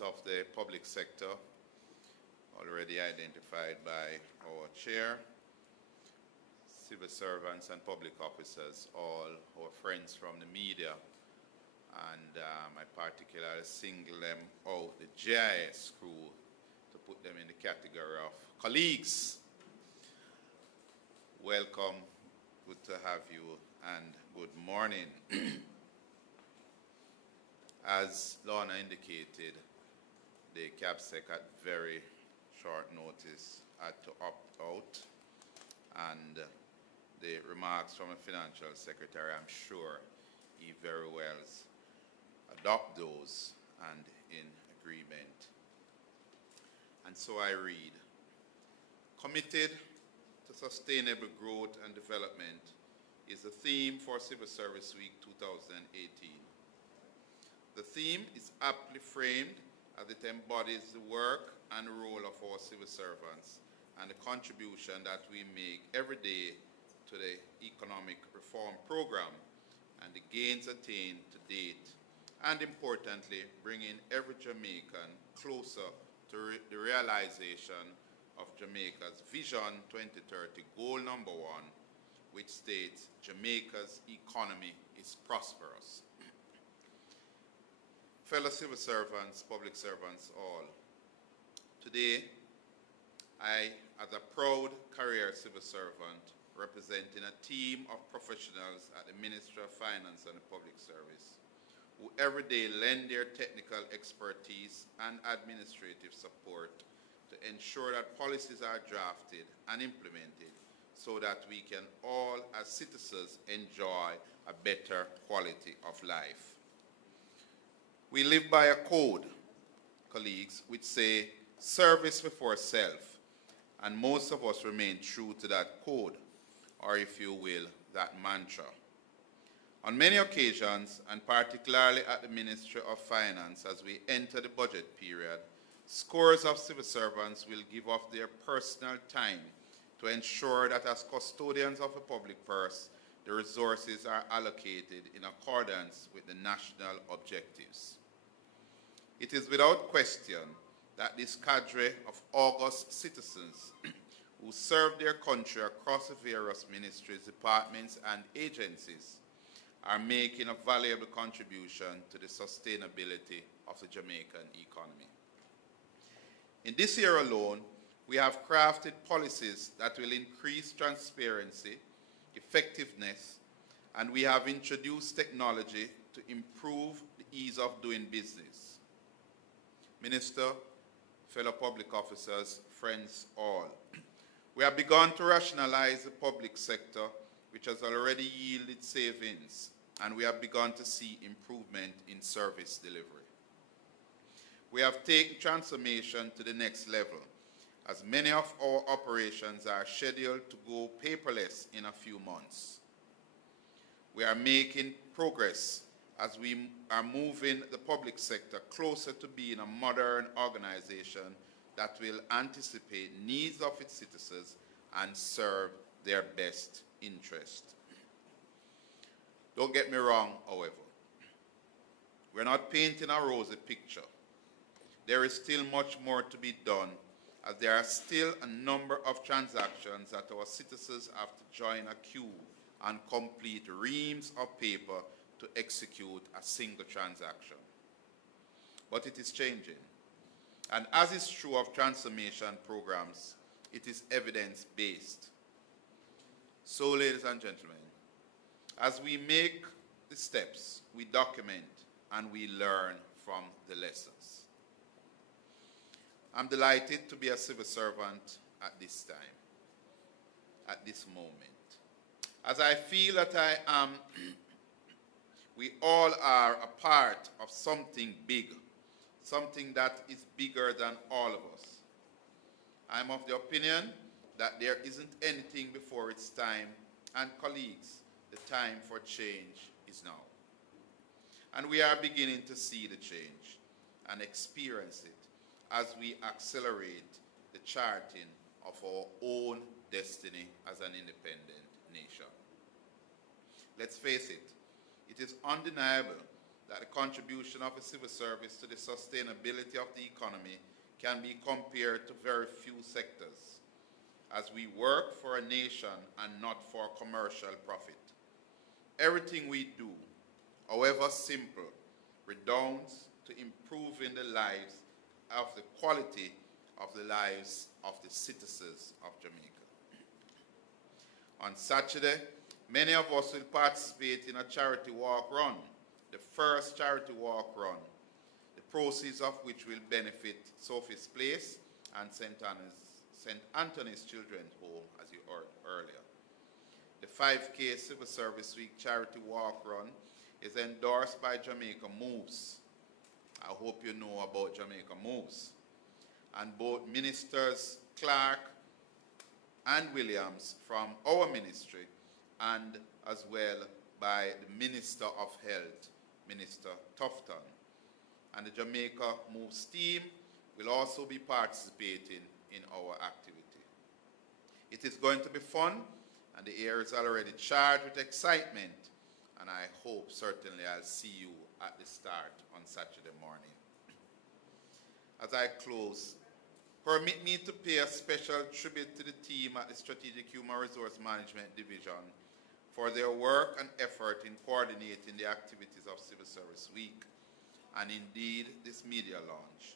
of the public sector, already identified by our chair, civil servants and public officers, all our friends from the media, and I particularly single them out, the GIS crew, to put them in the category of colleagues. Welcome, good to have you, and good morning. As Lorna indicated, the CABSEC at very short notice had to opt out, and the remarks from the Financial Secretary, I'm sure he very well adopt those and in agreement. And so I read, committed to sustainable growth and development is the theme for Civil Service Week 2018. The theme is aptly framed as it embodies the work and role of our civil servants and the contribution that we make every day to the economic reform program and the gains attained to date, and importantly, bringing every Jamaican closer to the realization of Jamaica's Vision 2030 goal number 1, which states Jamaica's economy is prosperous. Fellow civil servants, public servants all, today I, as a proud career civil servant representing a team of professionals at the Ministry of Finance and the Public Service, who every day lend their technical expertise and administrative support to ensure that policies are drafted and implemented so that we can all as citizens enjoy a better quality of life. We live by a code, colleagues, which say service before self, and most of us remain true to that code, or if you will, that mantra. On many occasions, and particularly at the Ministry of Finance as we enter the budget period, scores of civil servants will give up their personal time to ensure that as custodians of the public purse, the resources are allocated in accordance with the national objectives. It is without question that this cadre of august citizens who serve their country across the various ministries, departments, and agencies are making a valuable contribution to the sustainability of the Jamaican economy. In this year alone, we have crafted policies that will increase transparency, effectiveness, and we have introduced technology to improve the ease of doing business. Minister, fellow public officers, friends all, we have begun to rationalize the public sector, which has already yielded savings, and we have begun to see improvement in service delivery. We have taken transformation to the next level, as many of our operations are scheduled to go paperless in a few months. We are making progress as we are moving the public sector closer to being a modern organization that will anticipate needs of its citizens and serve their best interest. Don't get me wrong, however. We're not painting a rosy picture. There is still much more to be done, as there are still a number of transactions that our citizens have to join a queue and complete reams of paper to execute a single transaction. But it is changing. And as is true of transformation programs, it is evidence-based. So, ladies and gentlemen, as we make the steps, we document and we learn from the lessons. I'm delighted to be a civil servant at this time, at this moment, as I feel that we all are a part of something big, something that is bigger than all of us. I'm of the opinion that there isn't anything before its time, and colleagues, the time for change is now. And we are beginning to see the change and experience it as we accelerate the charting of our own destiny as an independent nation. Let's face it, it is undeniable that the contribution of the civil service to the sustainability of the economy can be compared to very few sectors, as we work for a nation and not for commercial profit. Everything we do, however simple, redounds to improving the lives of the quality of the lives of the citizens of Jamaica. On Saturday, many of us will participate in a charity walk run, the first charity walk run, the proceeds of which will benefit Sophie's Place and St. Anthony's Children's Home, as you heard earlier. The 5K Civil Service Week charity walk run is endorsed by Jamaica Moves. I hope you know about Jamaica Moves. And both Ministers Clark and Williams from our ministry, and as well by the Minister of Health, Minister Tufton. And the Jamaica Moves team will also be participating in our activity. It is going to be fun, and the air is already charged with excitement, and I hope certainly I'll see you at the start on Saturday morning. As I close, permit me to pay a special tribute to the team at the Strategic Human Resource Management Division for their work and effort in coordinating the activities of Civil Service Week, and indeed this media launch.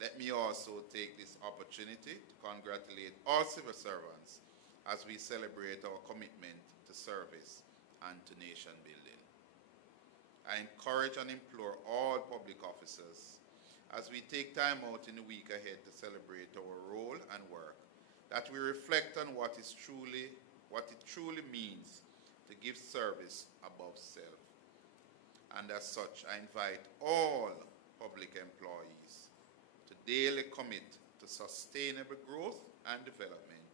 Let me also take this opportunity to congratulate all civil servants as we celebrate our commitment to service and to nation building. I encourage and implore all public officers, as we take time out in the week ahead to celebrate our role and work, that we reflect on what it truly means to give service above self. And as such, I invite all public employees to daily commit to sustainable growth and development,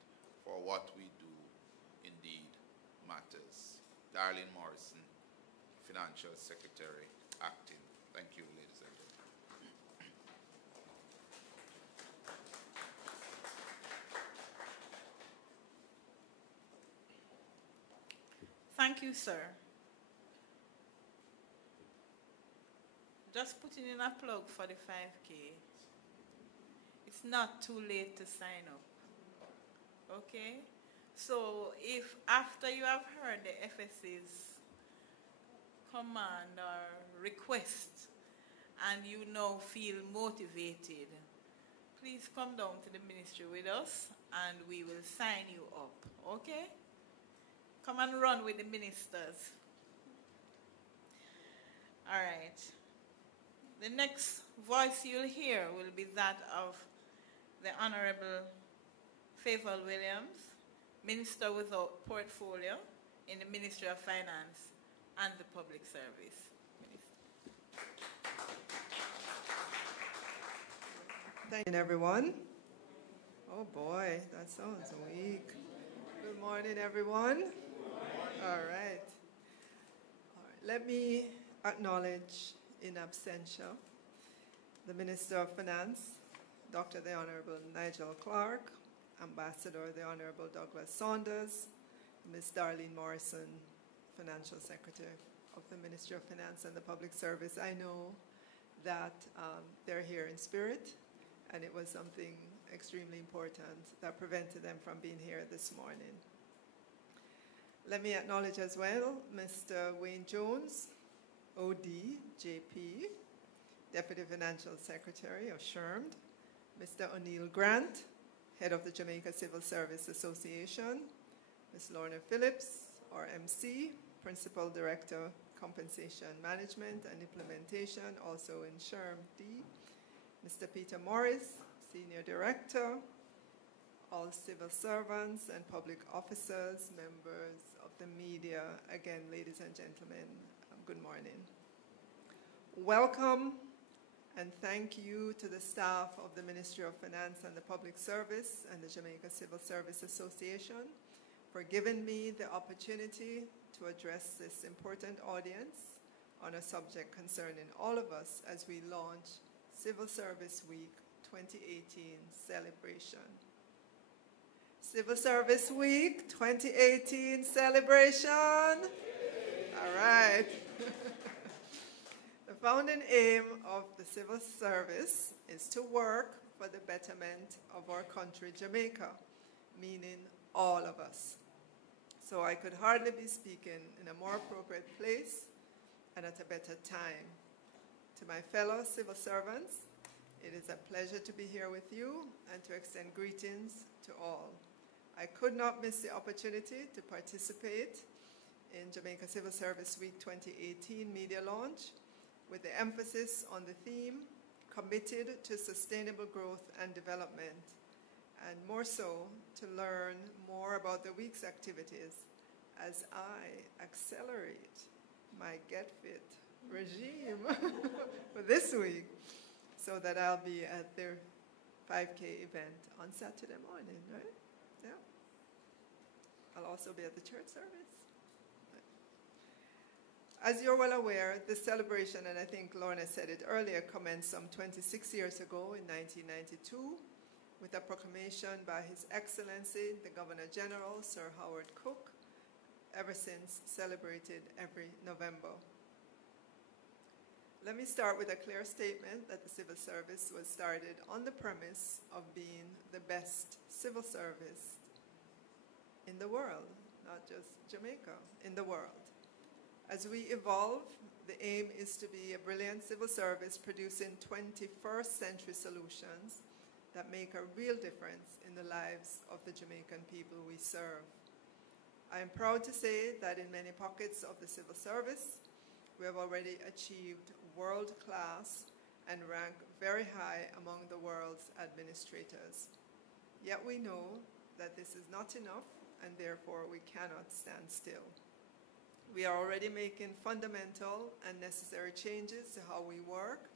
for what we do indeed matters. Darlene Morrison, Financial Secretary, acting. Thank you, ladies and gentlemen. Thank you, sir. Just putting in a plug for the 5K. It's not too late to sign up. Okay? So if after you have heard the FS's command or request and you now feel motivated, please come down to the ministry with us and we will sign you up. Okay? Come and run with the ministers. All right. The next voice you'll hear will be that of the Honorable Favour Williams, Minister without Portfolio in the Ministry of Finance and the Public Service. Thank you, everyone. Oh boy, that sounds weak. Good morning, everyone. All right. Let me acknowledge in absentia the Minister of Finance, Dr. the Honorable Nigel Clark, Ambassador the Honorable Douglas Saunders, Ms. Darlene Morrison, Financial Secretary of the Ministry of Finance and the Public Service. I know that they're here in spirit, and it was something extremely important that prevented them from being here this morning. Let me acknowledge as well Mr. Wayne Jones, OD, JP, Deputy Financial Secretary of SHRMD, Mr. O'Neill Grant, Head of the Jamaica Civil Service Association, Ms. Lorna Phillips, RMC, Principal Director, Compensation Management and Implementation, also in SHRMD, Mr. Peter Morris, Senior Director, all civil servants and public officers, members of the media, again, ladies and gentlemen, good morning. Welcome and thank you to the staff of the Ministry of Finance and the Public Service and the Jamaica Civil Service Association for giving me the opportunity to address this important audience on a subject concerning all of us as we launch Civil Service Week 2018 celebration. Civil Service Week 2018 celebration. All right. founding aim of the civil service is to work for the betterment of our country, Jamaica, meaning all of us. So I could hardly be speaking in a more appropriate place and at a better time. To my fellow civil servants, it is a pleasure to be here with you and to extend greetings to all. I could not miss the opportunity to participate in Jamaica Civil Service Week 2018 media launch with the emphasis on the theme, committed to sustainable growth and development, and more so to learn more about the week's activities as I accelerate my Get Fit regime for this week, so that I'll be at their 5K event on Saturday morning, right? Yeah. I'll also be at the church service. As you're well aware, this celebration, and I think Lorna said it earlier, commenced some 26 years ago in 1992 with a proclamation by His Excellency, the Governor General, Sir Howard Cook, ever since celebrated every November. Let me start with a clear statement that the civil service was started on the premise of being the best civil service in the world, not just Jamaica, in the world. As we evolve, the aim is to be a brilliant civil service producing 21st century solutions that make a real difference in the lives of the Jamaican people we serve. I am proud to say that in many pockets of the civil service, we have already achieved world-class and rank very high among the world's administrators. Yet we know that this is not enough, and therefore we cannot stand still. We are already making fundamental and necessary changes to how we work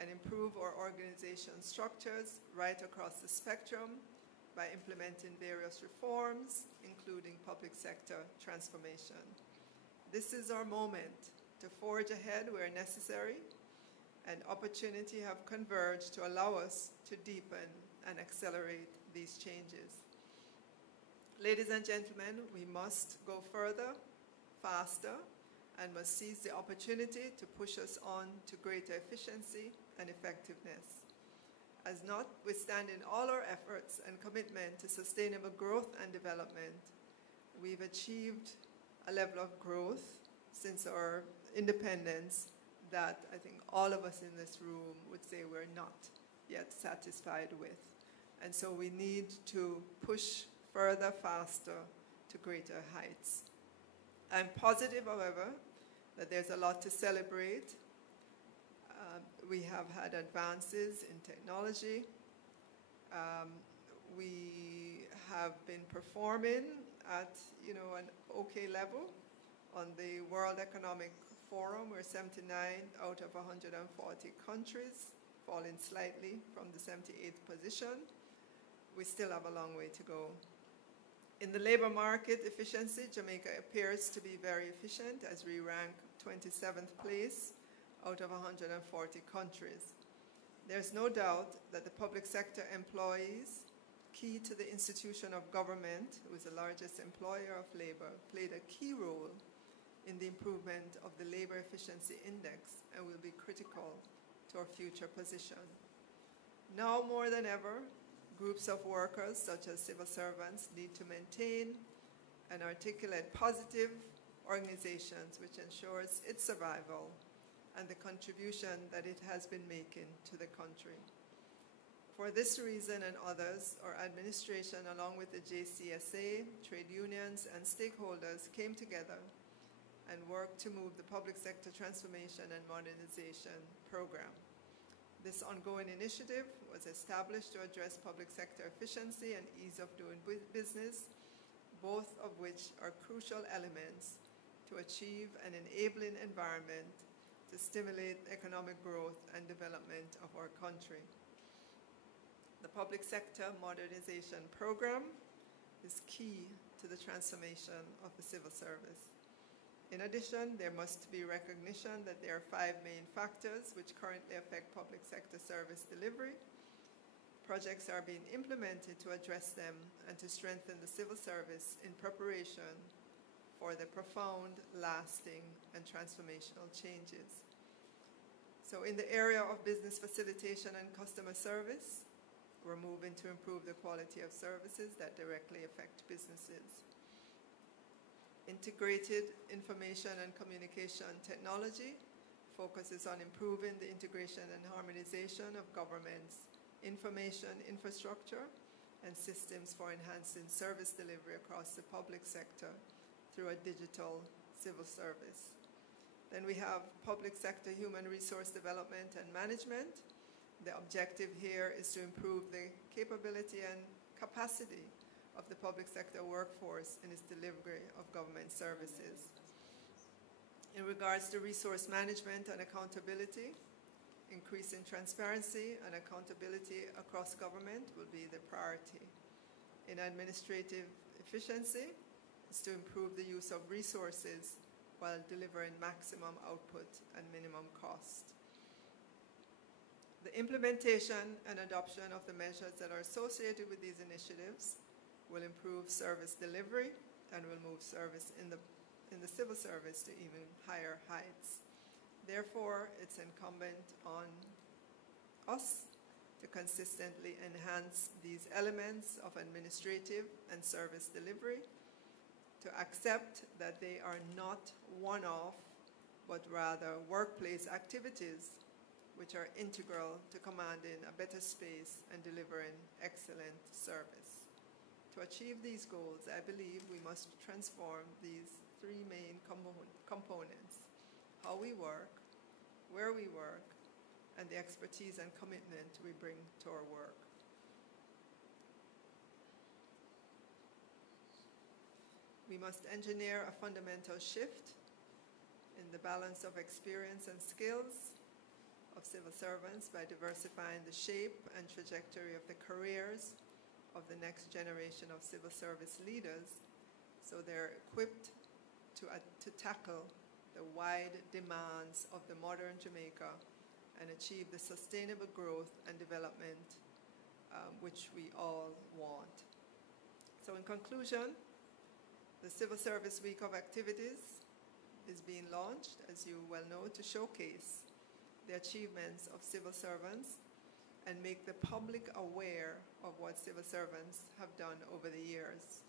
and improve our organization structures right across the spectrum by implementing various reforms, including public sector transformation. This is our moment to forge ahead where necessary, and opportunity have converged to allow us to deepen and accelerate these changes. Ladies and gentlemen, we must go further, faster, and must seize the opportunity to push us on to greater efficiency and effectiveness. As notwithstanding all our efforts and commitment to sustainable growth and development, we've achieved a level of growth since our independence that I think all of us in this room would say we're not yet satisfied with. And so we need to push further, faster, to greater heights. I'm positive, however, that there's a lot to celebrate. We have had advances in technology. We have been performing at an okay level. On the World Economic Forum, we're 79 out of 140 countries, falling slightly from the 78th position. We still have a long way to go. In the labor market efficiency, Jamaica appears to be very efficient as we rank 27th place out of 140 countries. There's no doubt that the public sector employees, key to the institution of government, who is the largest employer of labor, played a key role in the improvement of the Labor Efficiency Index and will be critical to our future position. Now more than ever, groups of workers, such as civil servants, need to maintain and articulate positive organizations which ensures its survival and the contribution that it has been making to the country. For this reason and others, our administration, along with the JCSA, trade unions, and stakeholders, came together and worked to move the public sector transformation and modernization program. This ongoing initiative was established to address public sector efficiency and ease of doing business, both of which are crucial elements to achieve an enabling environment to stimulate economic growth and development of our country. The public sector modernization program is key to the transformation of the civil service. In addition, there must be recognition that there are 5 main factors which currently affect public sector service delivery. Projects are being implemented to address them and to strengthen the civil service in preparation for the profound, lasting, and transformational changes. So in the area of business facilitation and customer service, we're moving to improve the quality of services that directly affect businesses. Integrated information and communication technology focuses on improving the integration and harmonization of government's information infrastructure and systems for enhancing service delivery across the public sector through a digital civil service. Then we have public sector human resource development and management. The objective here is to improve the capability and capacity of the public sector workforce in its delivery of government services. In regards to resource management and accountability, increasing transparency and accountability across government will be the priority. In administrative efficiency, is to improve the use of resources while delivering maximum output and minimum cost. The implementation and adoption of the measures that are associated with these initiatives will improve service delivery and will move service in the civil service to even higher heights. Therefore, it's incumbent on us to consistently enhance these elements of administrative and service delivery, to accept that they are not one-off, but rather workplace activities which are integral to commanding a better space and delivering excellent service. To achieve these goals, I believe we must transform these three main components: how we work, where we work, and the expertise and commitment we bring to our work. We must engineer a fundamental shift in the balance of experience and skills of civil servants by diversifying the shape and trajectory of the careers of the next generation of civil service leaders so they're equipped to tackle the wide demands of the modern Jamaica and achieve the sustainable growth and development which we all want. So in conclusion, the Civil Service Week of Activities is being launched, as you well know, to showcase the achievements of civil servants and make the public aware of what civil servants have done over the years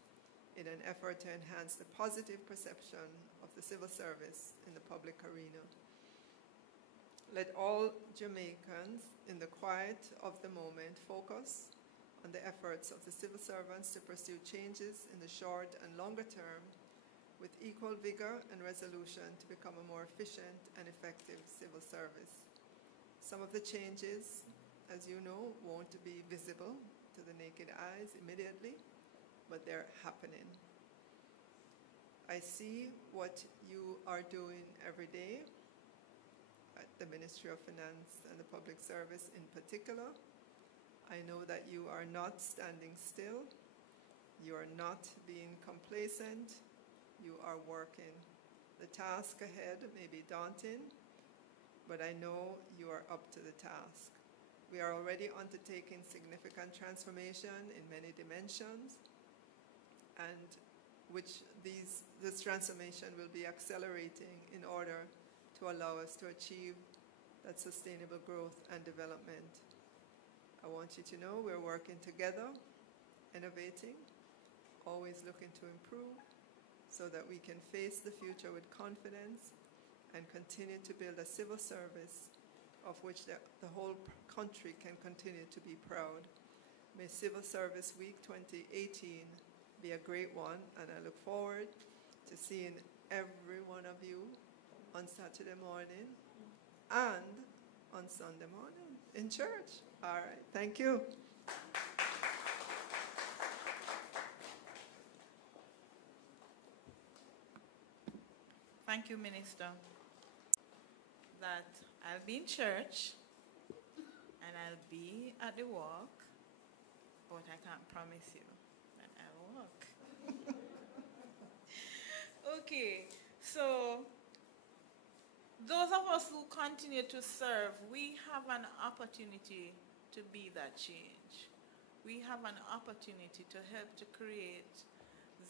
in an effort to enhance the positive perception of the civil service in the public arena. Let all Jamaicans, in the quiet of the moment, focus on the efforts of the civil servants to pursue changes in the short and longer term with equal vigor and resolution to become a more efficient and effective civil service. Some of the changes, as you know, won't be visible to the naked eyes immediately, but they're happening. I see what you are doing every day at the Ministry of Finance and the Public Service in particular. I know that you are not standing still. You are not being complacent. You are working. The task ahead may be daunting, but I know you are up to the task. We are already undertaking significant transformation in many dimensions, and this transformation will be accelerating in order to allow us to achieve that sustainable growth and development. I want you to know we're working together, innovating, always looking to improve so that we can face the future with confidence and continue to build a civil service of which the whole country can continue to be proud. May Civil Service Week 2018 be a great one, and I look forward to seeing every one of you on Saturday morning and on Sunday morning in church. All right, thank you. Thank you, Minister. That I'll be in church and I'll be at the walk, but I can't promise you that I'll walk. Okay, so those of us who continue to serve, we have an opportunity to be that change. We have an opportunity to help to create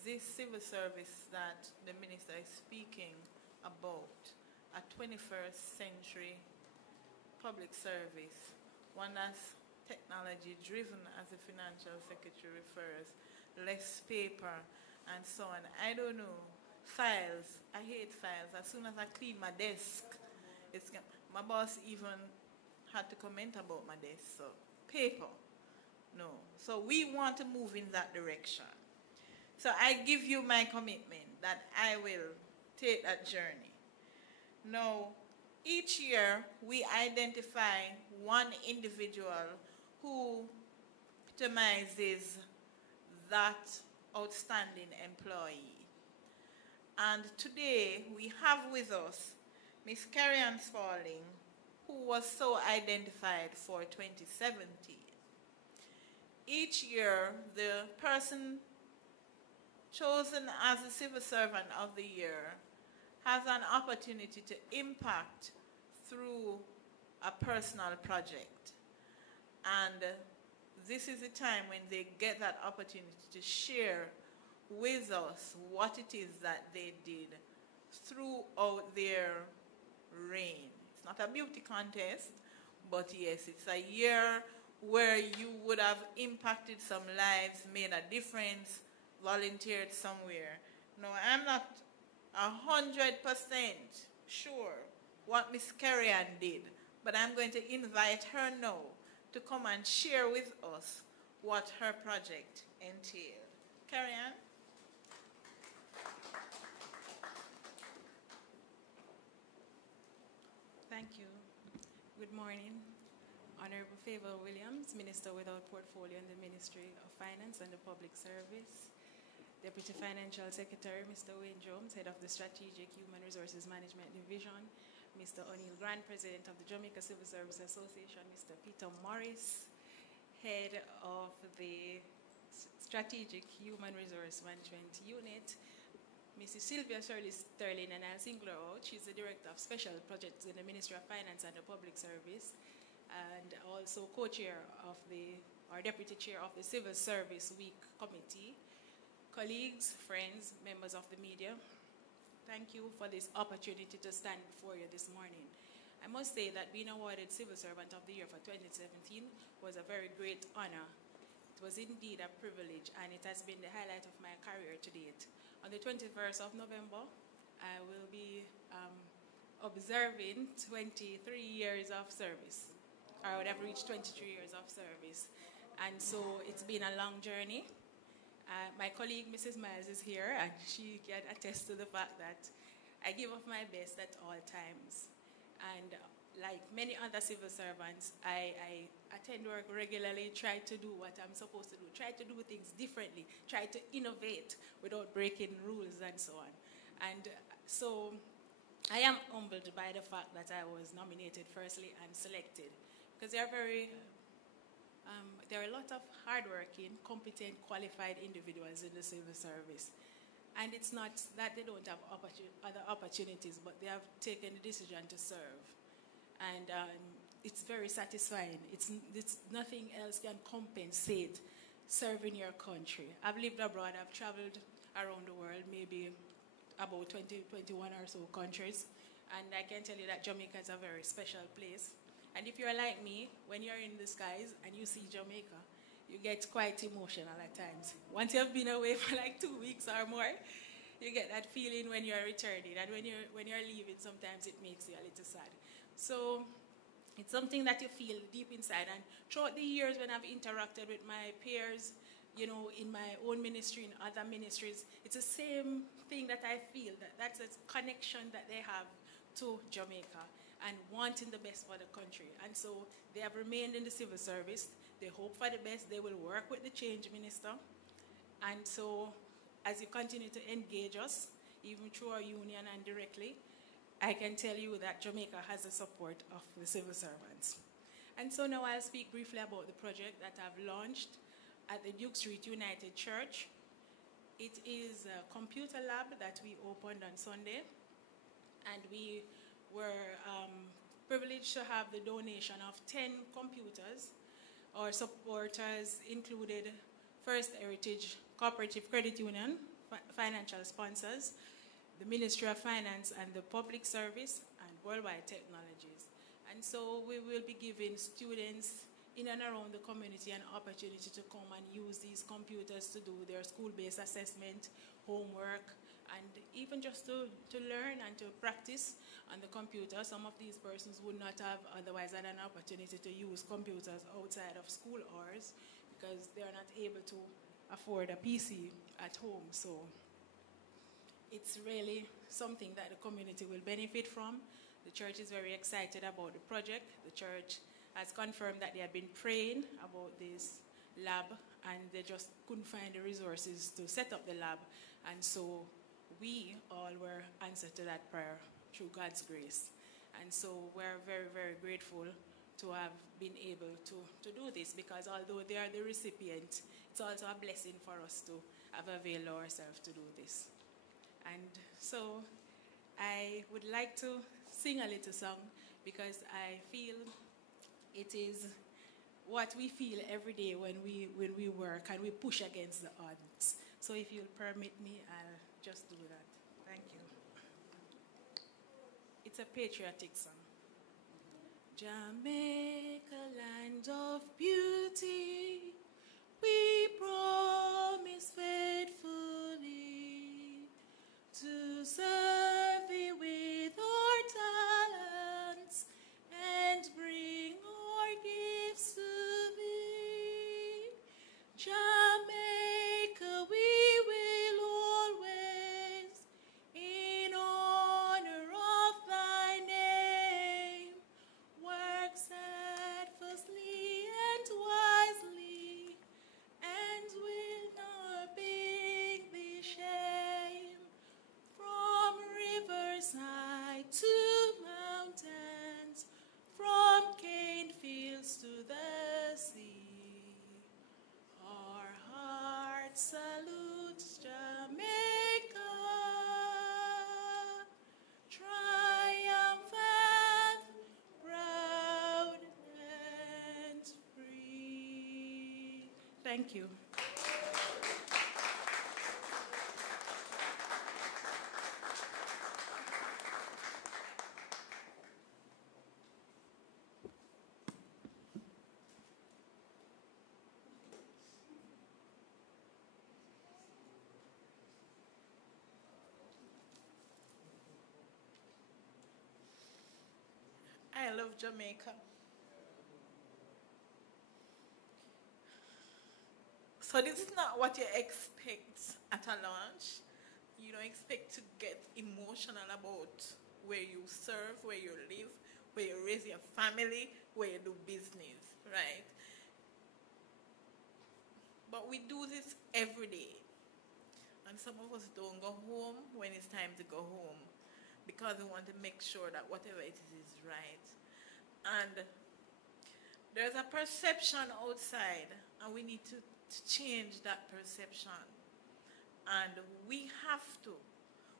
this civil service that the minister is speaking about, a 21st century public service, one that's technology driven, as the financial secretary refers, less paper and so on. I don't know. Files. I hate files. As soon as I clean my desk, my boss even had to comment about my desk. So paper. No. So we want to move in that direction. So I give you my commitment that I will take that journey. Now, each year we identify one individual who epitomizes that outstanding employee. And today we have with us Miss Carrie-Ann Spalding, who was so identified for 2017. Each year, the person chosen as the Civil Servant of the Year has an opportunity to impact through a personal project. And this is the time when they get that opportunity to share with us what it is that they did throughout their reign. It's not a beauty contest, but yes, it's a year where you would have impacted some lives, made a difference, volunteered somewhere. No, I'm not 100% sure what Miss Carrie-Ann did, but I'm going to invite her now to come and share with us what her project entailed. Carrie-Ann? Thank you. Good morning. Honorable Favor Williams, Minister without Portfolio in the Ministry of Finance and the Public Service. Deputy Financial Secretary, Mr. Wayne Jones, Head of the Strategic Human Resources Management Division. Mr. O'Neill Grant, President of the Jamaica Civil Service Association. Mr. Peter Morris, Head of the Strategic Human Resource Management Unit. Mrs. Sylvia Shirley Sterling, and I'll single her out. She's the Director of Special Projects in the Ministry of Finance and the Public Service, and also co-chair of or Deputy Chair of the Civil Service Week Committee. Colleagues, friends, members of the media, thank you for this opportunity to stand before you this morning. I must say that being awarded Civil Servant of the Year for 2017 was a very great honor. It was indeed a privilege, and it has been the highlight of my career to date. On the 21st of November, I will be observing 23 years of service. I would have reached 23 years of service. And so it's been a long journey. My colleague, Mrs. Miles, is here, and she can attest to the fact that I give of my best at all times. And like many other civil servants, I attend work regularly, try to do what I'm supposed to do, try to do things differently, try to innovate without breaking rules and so on. And so I am humbled by the fact that I was nominated firstly and selected, because there are a lot of hardworking, competent, qualified individuals in the civil service. And it's not that they don't have other opportunities, but they have taken the decision to serve. And it's very satisfying. It's nothing else can compensate serving your country. I've lived abroad. I've traveled around the world, maybe about 21 or so countries. And I can tell you that Jamaica is a very special place. And if you're like me, when you're in the skies and you see Jamaica, you get quite emotional at times. Once you've been away for like 2 weeks or more, you get that feeling when you're returning. And when you're leaving, sometimes it makes you a little sad. So it's something that you feel deep inside. And throughout the years when I've interacted with my peers, you know, in my own ministry, in other ministries, it's the same thing that I feel, that's a connection that they have to Jamaica and wanting the best for the country. And so they have remained in the civil service. They hope for the best. They will work with the change minister. And so as you continue to engage us, even through our union and directly, I can tell you that Jamaica has the support of the civil servants. And so now I'll speak briefly about the project that I've launched at the Duke Street United Church. It is a computer lab that we opened on Sunday, and we were privileged to have the donation of 10 computers. Our supporters included First Heritage Cooperative Credit Union, financial sponsors, the Ministry of Finance and the Public Service, and Worldwide Technologies. And so we will be giving students in and around the community an opportunity to come and use these computers to do their school-based assessment, homework, and even just to learn and to practice on the computer. Some of these persons would not have otherwise had an opportunity to use computers outside of school hours because they are not able to afford a PC at home. So it's really something that the community will benefit from. The church is very excited about the project. The church has confirmed that they had been praying about this lab and they just couldn't find the resources to set up the lab. And so we all were answered to that prayer through God's grace. And so we're very, very grateful to have been able to do this, because although they are the recipient, it's also a blessing for us to have availed ourselves to do this. And so I would like to sing a little song because I feel it is what we feel every day when we work and we push against the odds. So if you'll permit me, I'll just do that. Thank you. It's a patriotic song. Jamaica, land of beauty, we promise faithfully to serve thee with our talents and bring our gifts to thee. Jamaica, we will always, in honor of thy name, work steadfastly and wisely, and will not bring thee shame. From riverside to mountains, from cane fields to the sea, our hearts salute Jamaica, triumphant, proud, and free. Thank you. I love Jamaica. So this is not what you expect at a launch. You don't expect to get emotional about where you serve, where you live, where you raise your family, where you do business, right? But we do this every day. And some of us don't go home when it's time to go home because we want to make sure that whatever it is right. And there's a perception outside, and we need to change that perception. And we have to.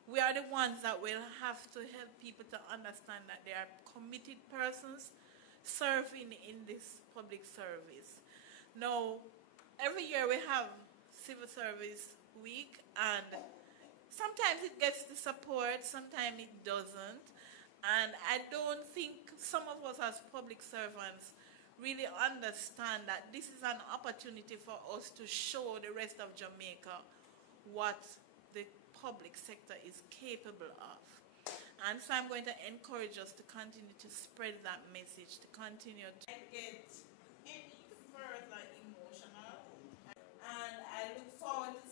We are the ones that will have to help people to understand that they are committed persons serving in this public service. Now, every year we have Civil Service Week, and sometimes it gets the support, sometimes it doesn't. And I don't think some of us as public servants really understand that this is an opportunity for us to show the rest of Jamaica what the public sector is capable of. And so I'm going to encourage us to continue to spread that message, to continue to get any further emotional. And I look forward to